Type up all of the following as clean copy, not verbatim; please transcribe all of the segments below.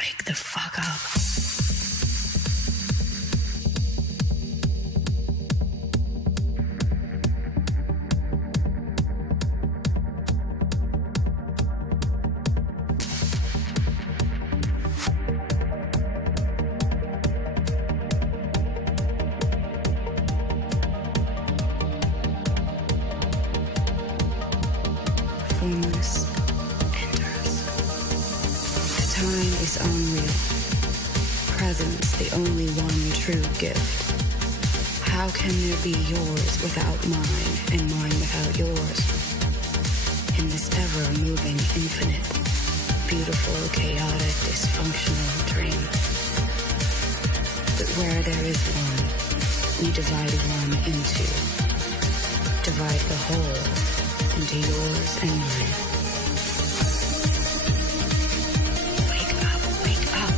Wake the fuck up. Formless enters. The time is unreal. Presence the only one true gift. How can there be yours without mine and mine without yours? In this ever-moving infinite, beautiful, chaotic, dysfunctional dream. But where there is one, we divide one into. Divide the whole into yours and mine. Wake up, wake up.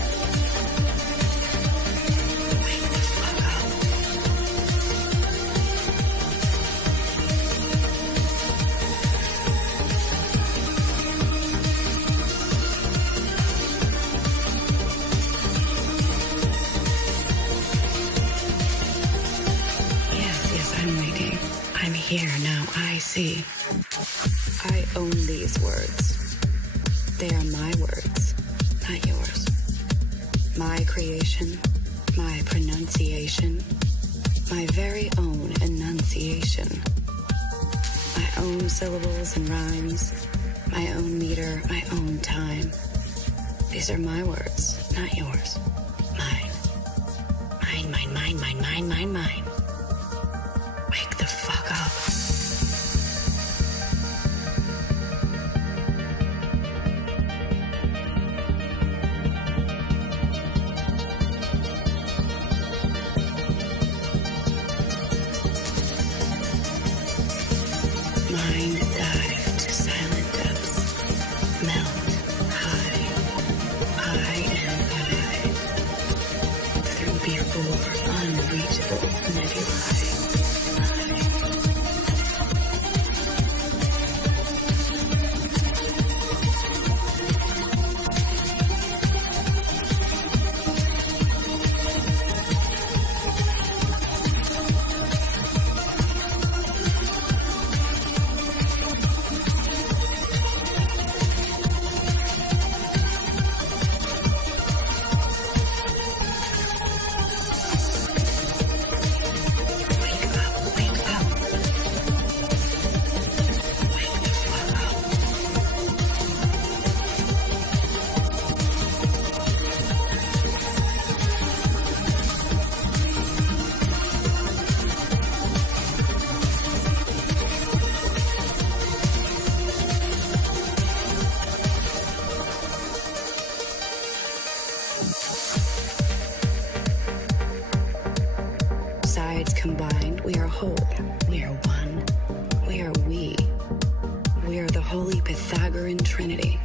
Wake the fuck up. Yes, I'm waking. I'm here now, I see. I own these words. They are my words, not yours. My creation, my pronunciation, my very own enunciation. My own syllables and rhymes, my own meter, my own time. These are my words, not yours. Mine. Mine. Wake the fuck up. Mind dive to silent depths. Melt high and high. Through before unreachable nebulae. Sides combined, we are whole. We are one. We are we. We are the holy Pythagorean Trinity.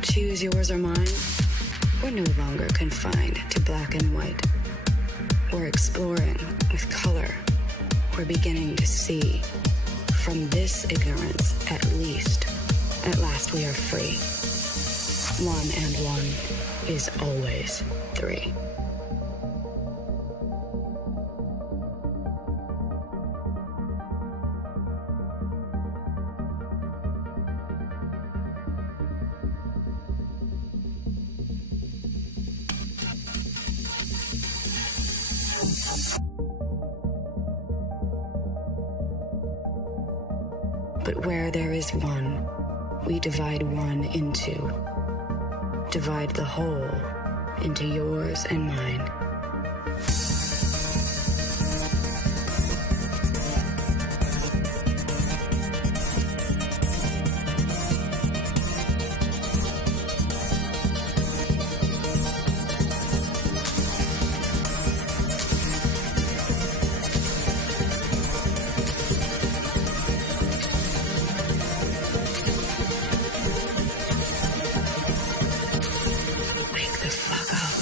Choose yours or mine. We're no longer confined to black and white. We're exploring with color. We're beginning to see. From this ignorance, at least, at last we are free. 1 and 1 is always 3. But where there is one, we divide one into. Divide the whole into yours and mine. Wake the fuck up.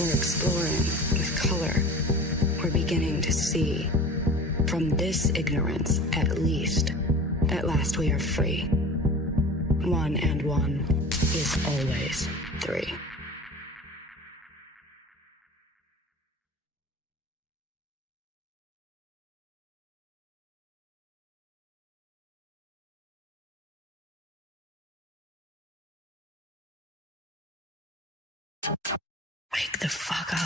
We're exploring with color. We're beginning to see. From this ignorance, at least, at last we are free. 1 and 1 is always 3. Wake the fuck up.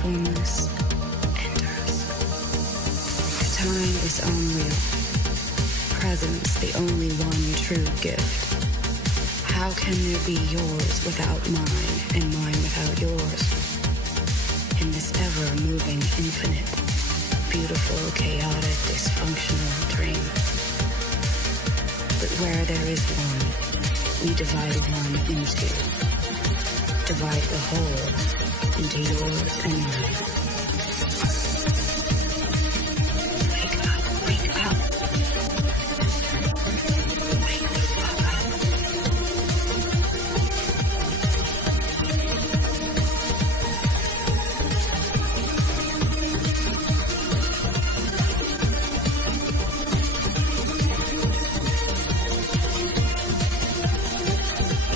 Formless, endless. Time is unreal. Presence, the only one true gift. How can there be yours without mine, and mine without yours? In this ever-moving infinite, beautiful, chaotic, dysfunctional dream. But where there is one, we divide one into. Divide the whole into yours and mine. Wake up, wake up. Wake the fuck up.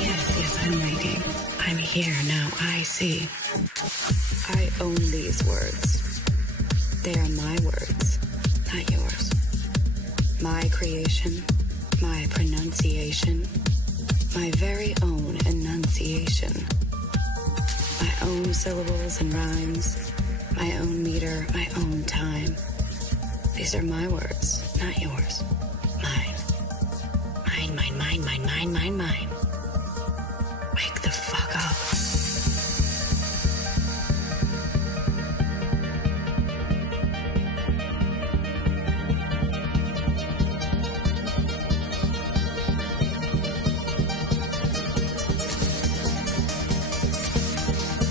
Yes, I'm waking. I'm here now, I see. I own these words. They are my words, not yours. My creation, my pronunciation, my very own enunciation. My own syllables and rhymes, my own meter, my own time. These are my words, not yours. Mine. Mine, mine, mine, mine, mine, mine, mine. Wake the fuck up.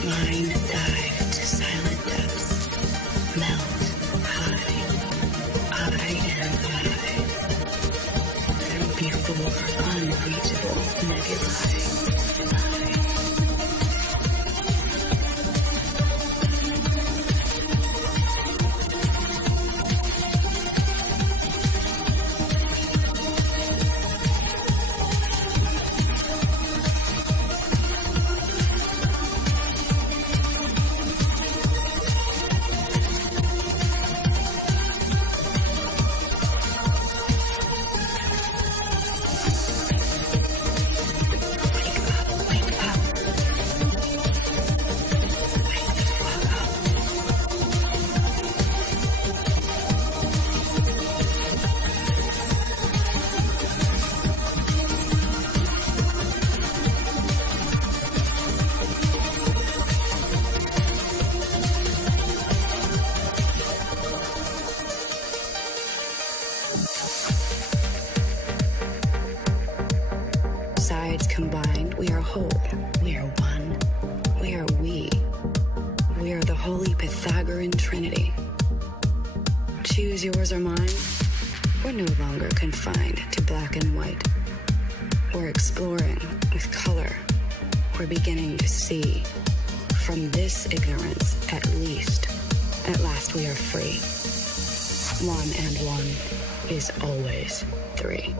Mind dive to silent depths. Melt high. I am I. Through before unreachable nebulae. Sides combined, we are whole. We are one. We are we. We are the holy Pythagorean Trinity. Choose yours or mine. We're no longer confined to black and white. We're exploring with color. We're beginning to see. From this ignorance, at least, at last we are free. 1 and 1 is always 3.